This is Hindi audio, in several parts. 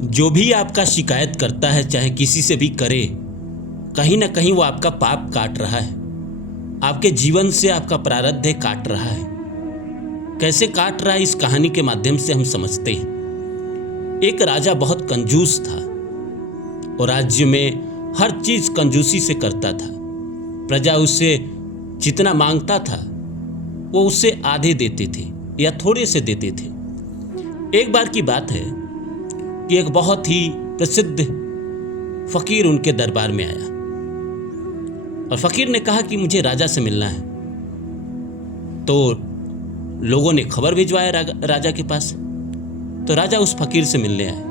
जो भी आपका शिकायत करता है, चाहे किसी से भी करे, कहीं ना कहीं वो आपका पाप काट रहा है, आपके जीवन से आपका प्रारब्ध काट रहा है। कैसे काट रहा है, इस कहानी के माध्यम से हम समझते हैं। एक राजा बहुत कंजूस था और राज्य में हर चीज कंजूसी से करता था। प्रजा उससे जितना मांगता था वो उससे आधे देते थे या थोड़े से देते थे। एक बार की बात है कि एक बहुत ही प्रसिद्ध फकीर उनके दरबार में आया और फकीर ने कहा कि मुझे राजा से मिलना है। तो लोगों ने खबर भिजवाया राजा के पास। तो राजा उस फकीर से मिलने आए।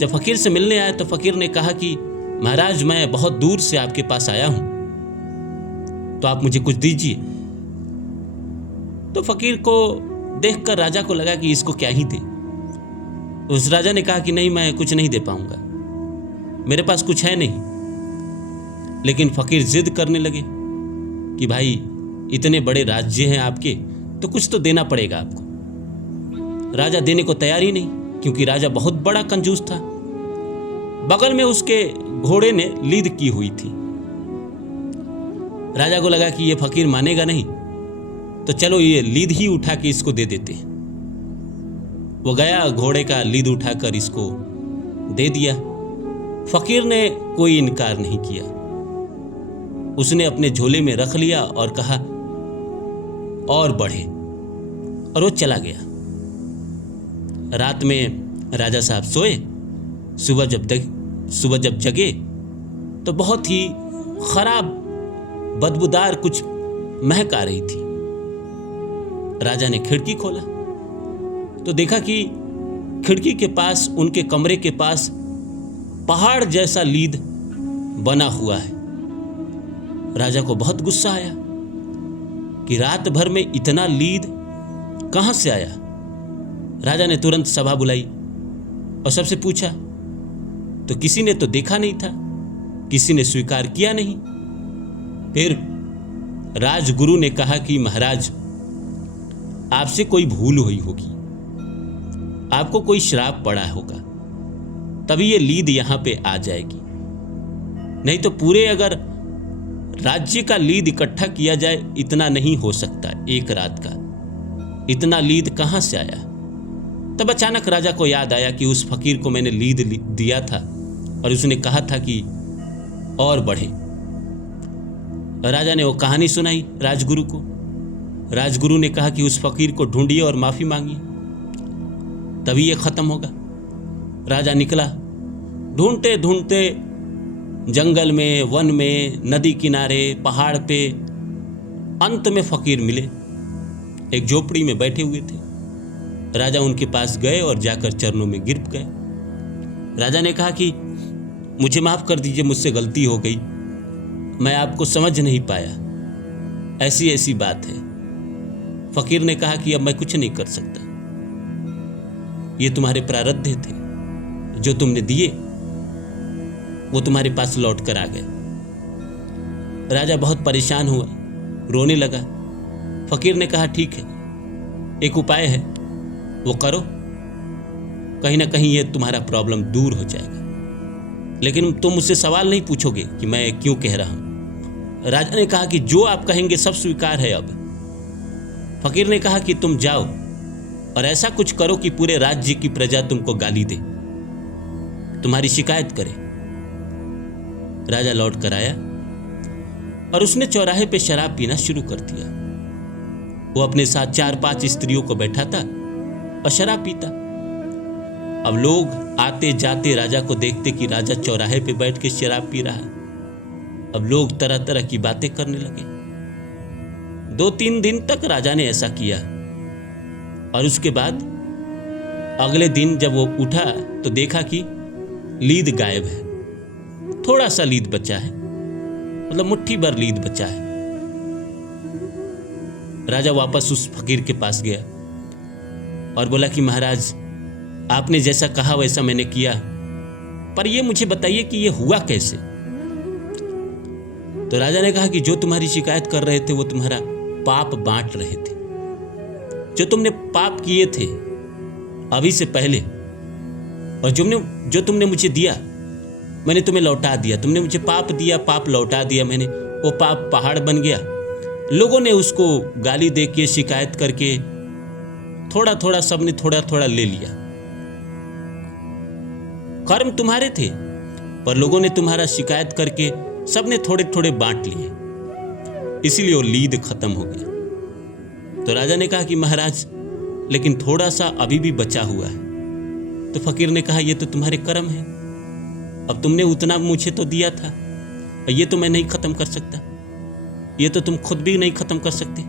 जब फकीर से मिलने आए तो फकीर ने कहा कि महाराज, मैं बहुत दूर से आपके पास आया हूं, तो आप मुझे कुछ दीजिए। तो फकीर को देखकर राजा को लगा कि इसको क्या ही दे। उस राजा ने कहा कि नहीं, मैं कुछ नहीं दे पाऊंगा, मेरे पास कुछ है नहीं। लेकिन फकीर जिद करने लगे कि भाई, इतने बड़े राज्य हैं आपके, तो कुछ तो देना पड़ेगा आपको। राजा देने को तैयार ही नहीं, क्योंकि राजा बहुत बड़ा कंजूस था। बगल में उसके घोड़े ने लीद की हुई थी। राजा को लगा कि ये फकीर मानेगा नहीं, तो चलो ये लीद ही उठा के इसको दे देते हैं। वो गया, घोड़े का लीद उठाकर इसको दे दिया। फकीर ने कोई इनकार नहीं किया, उसने अपने झोले में रख लिया और कहा और बढ़े, और वो चला गया। रात में राजा साहब सोए। सुबह जब जगे तो बहुत ही खराब बदबूदार कुछ महक आ रही थी। राजा ने खिड़की खोला तो देखा कि खिड़की के पास, उनके कमरे के पास पहाड़ जैसा लीद बना हुआ है। राजा को बहुत गुस्सा आया कि रात भर में इतना लीद कहां से आया। राजा ने तुरंत सभा बुलाई और सबसे पूछा, तो किसी ने तो देखा नहीं था, किसी ने स्वीकार किया नहीं। फिर राजगुरु ने कहा कि महाराज, आपसे कोई भूल हुई होगी, आपको कोई श्राप पड़ा होगा, तभी ये लीद यहां पे आ जाएगी। नहीं तो पूरे अगर राज्य का लीद इकट्ठा किया जाए, इतना नहीं हो सकता एक रात का। इतना लीद कहां से आया। तब अचानक राजा को याद आया कि उस फकीर को मैंने लीद दिया था और उसने कहा था कि और बढ़े। राजा ने वो कहानी सुनाई राजगुरु को। राजगुरु ने कहा कि उस फकीर को ढूंढिए और माफी मांगिए, तभी ये खत्म होगा। राजा निकला, ढूंढते ढूंढते जंगल में, वन में, नदी किनारे, पहाड़ पे, अंत में फकीर मिले। एक झोपड़ी में बैठे हुए थे। राजा उनके पास गए और जाकर चरणों में गिर गए। राजा ने कहा कि मुझे माफ कर दीजिए, मुझसे गलती हो गई, मैं आपको समझ नहीं पाया, ऐसी ऐसी बात है। फकीर ने कहा कि अब मैं कुछ नहीं कर सकता, ये तुम्हारे प्रारब्ध थे, जो तुमने दिए वो तुम्हारे पास लौट कर आ गए। राजा बहुत परेशान हुआ, रोने लगा। फकीर ने कहा ठीक है, एक उपाय है, वो करो, कहीं ना कहीं ये तुम्हारा प्रॉब्लम दूर हो जाएगा, लेकिन तुम मुझसे सवाल नहीं पूछोगे कि मैं क्यों कह रहा हूं। राजा ने कहा कि जो आप कहेंगे सब स्वीकार है। अब फकीर ने कहा कि तुम जाओ और ऐसा कुछ करो कि पूरे राज्य की प्रजा तुमको गाली दे, तुम्हारी शिकायत करे। राजा लौट कर आया और उसने चौराहे पे शराब पीना शुरू कर दिया। वो अपने साथ 4-5 स्त्रियों को बैठा था और शराब पीता। अब लोग आते जाते राजा को देखते कि राजा चौराहे पे बैठ के शराब पी रहा है। अब लोग तरह तरह की बातें करने लगे। 2-3 दिन तक राजा ने ऐसा किया और उसके बाद अगले दिन जब वो उठा तो देखा कि लीद गायब है। थोड़ा सा लीद बचा है, मतलब मुट्ठी भर लीद बचा है। राजा वापस उस फकीर के पास गया और बोला कि महाराज, आपने जैसा कहा वैसा मैंने किया, पर ये मुझे बताइए कि ये हुआ कैसे। तो राजा ने कहा कि जो तुम्हारी शिकायत कर रहे थे वो तुम्हारा पाप बांट रहे थे। जो तुमने पाप किए थे अभी से पहले, और जो तुमने मुझे दिया मैंने तुम्हें लौटा दिया। तुमने मुझे पाप दिया, पाप लौटा दिया मैंने। वो पाप पहाड़ बन गया। लोगों ने उसको गाली दे के, शिकायत करके, थोड़ा थोड़ा सबने थोड़ा थोड़ा ले लिया। कर्म तुम्हारे थे पर लोगों ने तुम्हारा शिकायत करके सबने थोड़े थोड़े बांट लिए, इसीलिए वो लीद खत्म हो गया। तो राजा ने कहा कि महाराज लेकिन थोड़ा सा अभी भी बचा हुआ है। तो फकीर ने कहा ये तो तुम्हारे कर्म है, अब तुमने उतना मुझे तो दिया था, ये तो मैं नहीं खत्म कर सकता, ये तो तुम खुद भी नहीं खत्म कर सकते,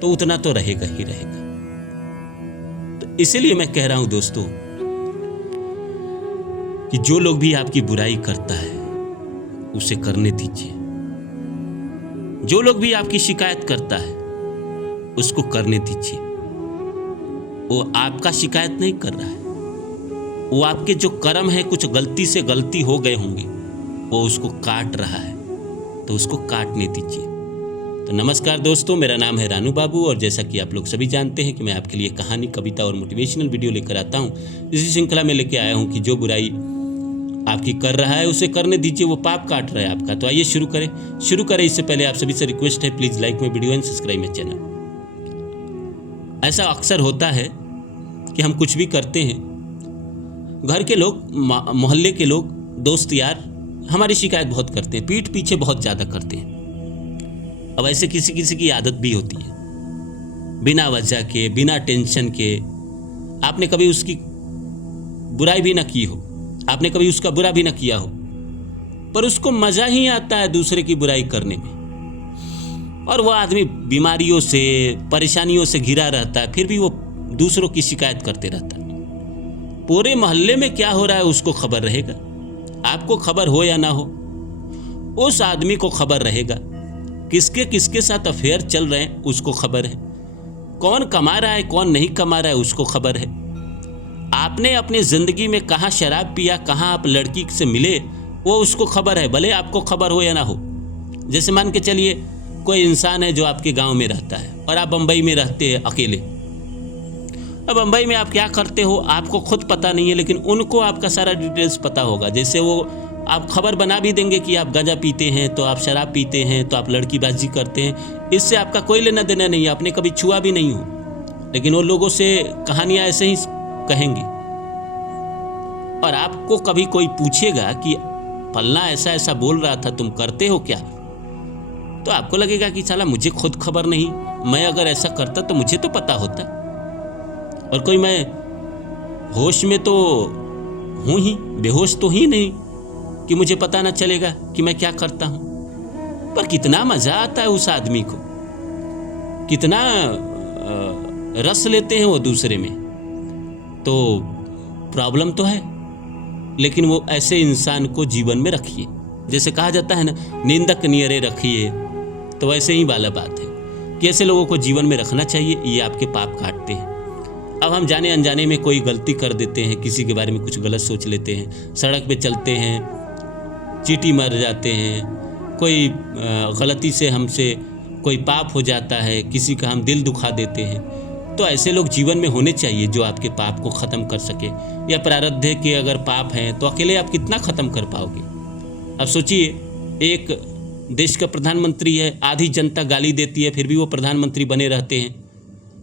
तो उतना तो रहेगा ही रहेगा। तो इसीलिए मैं कह रहा हूं दोस्तों कि जो लोग भी आपकी बुराई करता है उसे करने दीजिए। जो लोग भी आपकी शिकायत करता है उसको करने दीजिए। वो आपका शिकायत नहीं कर रहा है, वो आपके जो कर्म है, कुछ गलती से गलती हो गए होंगे, वो उसको काट रहा है, तो उसको काटने दीजिए। तो नमस्कार दोस्तों, मेरा नाम है रानू बाबू और जैसा कि आप लोग सभी जानते हैं कि मैं आपके लिए कहानी, कविता और मोटिवेशनल वीडियो लेकर आता हूँ। इसी श्रृंखला में लेकर आया हूँ कि जो बुराई आपकी कर रहा है उसे करने दीजिए, वो पाप काट रहा है आपका। तो आइए शुरू करें। इससे पहले आप सभी से रिक्वेस्ट है, please like my video and subscribe my channel. ऐसा अक्सर होता है कि हम कुछ भी करते हैं, घर के लोग, मोहल्ले के लोग, दोस्त यार हमारी शिकायत बहुत करते हैं, पीठ पीछे बहुत ज़्यादा करते हैं। अब ऐसे किसी किसी की आदत भी होती है, बिना वजह के, बिना टेंशन के, आपने कभी उसकी बुराई भी ना की हो, आपने कभी उसका बुरा भी ना किया हो, पर उसको मज़ा ही आता है दूसरे की बुराई करने में। और वह आदमी बीमारियों से, परेशानियों से घिरा रहता है, फिर भी वो दूसरों की शिकायत करते रहता है। पूरे मोहल्ले में क्या हो रहा है उसको खबर रहेगा, आपको खबर हो या ना हो, उस आदमी को खबर रहेगा। किसके किसके साथ अफेयर चल रहे हैं उसको खबर है, कौन कमा रहा है कौन नहीं कमा रहा है उसको खबर है। आपने अपनी ज़िंदगी में कहाँ शराब पिया, कहाँ आप लड़की से मिले, वो उसको खबर है, भले आपको खबर हो या ना हो। जैसे मान के चलिए कोई इंसान है जो आपके गांव में रहता है और आप बम्बई में रहते हैं अकेले। अब बम्बई में आप क्या करते हो आपको खुद पता नहीं है, लेकिन उनको आपका सारा डिटेल्स पता होगा। जैसे वो आप खबर बना भी देंगे कि आप गांजा पीते हैं, तो आप शराब पीते हैं, तो आप लड़कीबाजी करते हैं। इससे आपका कोई लेना देना नहीं है, आपने कभी छुआ भी नहीं हो, लेकिन वो लोगों से कहानियाँ ऐसे ही कहेंगे। और आपको कभी कोई पूछेगा कि फलना ऐसा ऐसा बोल रहा था, तुम करते हो क्या, तो आपको लगेगा कि साला मुझे खुद खबर नहीं, मैं अगर ऐसा करता तो मुझे तो पता होता। और कोई मैं होश में तो हूँ ही, बेहोश तो ही नहीं कि मुझे पता ना चलेगा कि मैं क्या करता हूँ। पर कितना मज़ा आता है उस आदमी को, कितना रस लेते हैं वो दूसरे में। तो प्रॉब्लम तो है, लेकिन वो ऐसे इंसान को जीवन में रखिए। जैसे कहा जाता है ना, निंदक नियरे रखिए, तो वैसे ही वाला बात है कि ऐसे लोगों को जीवन में रखना चाहिए, ये आपके पाप काटते हैं। अब हम जाने अनजाने में कोई गलती कर देते हैं, किसी के बारे में कुछ गलत सोच लेते हैं, सड़क पे चलते हैं, चींटी मर जाते हैं, कोई गलती से हमसे कोई पाप हो जाता है, किसी का हम दिल दुखा देते हैं। तो ऐसे लोग जीवन में होने चाहिए जो आपके पाप को ख़त्म कर सके। या प्रारब्ध के अगर पाप हैं तो अकेले आप कितना ख़त्म कर पाओगे। अब सोचिए, एक देश का प्रधानमंत्री है, आधी जनता गाली देती है, फिर भी वो प्रधानमंत्री बने रहते हैं,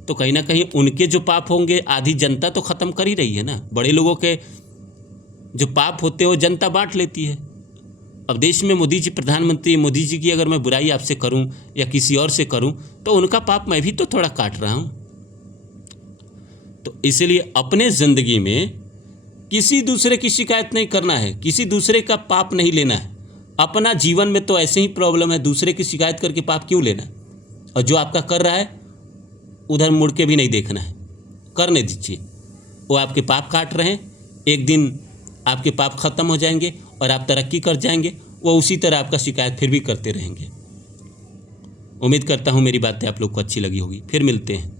तो कहीं ना कहीं उनके जो पाप होंगे आधी जनता तो ख़त्म कर ही रही है ना। बड़े लोगों के जो पाप होते हैं वो जनता बांट लेती है। अब देश में मोदी जी प्रधानमंत्री, मोदी जी की अगर मैं बुराई आपसे करूं या किसी और से करूं तो उनका पाप मैं भी तो थोड़ा काट रहा हूं। तो इसलिए अपने ज़िंदगी में किसी दूसरे की शिकायत नहीं करना है, किसी दूसरे का पाप नहीं लेना है। अपना जीवन में तो ऐसे ही प्रॉब्लम है, दूसरे की शिकायत करके पाप क्यों लेना। और जो आपका कर रहा है उधर मुड़ के भी नहीं देखना है, करने दीजिए। वो आपके पाप काट रहे हैं, एक दिन आपके पाप ख़त्म हो जाएंगे और आप तरक्की कर जाएंगे, वो उसी तरह आपका शिकायत फिर भी करते रहेंगे। उम्मीद करता हूँ मेरी बातें आप लोग को अच्छी लगी होगी। फिर मिलते हैं।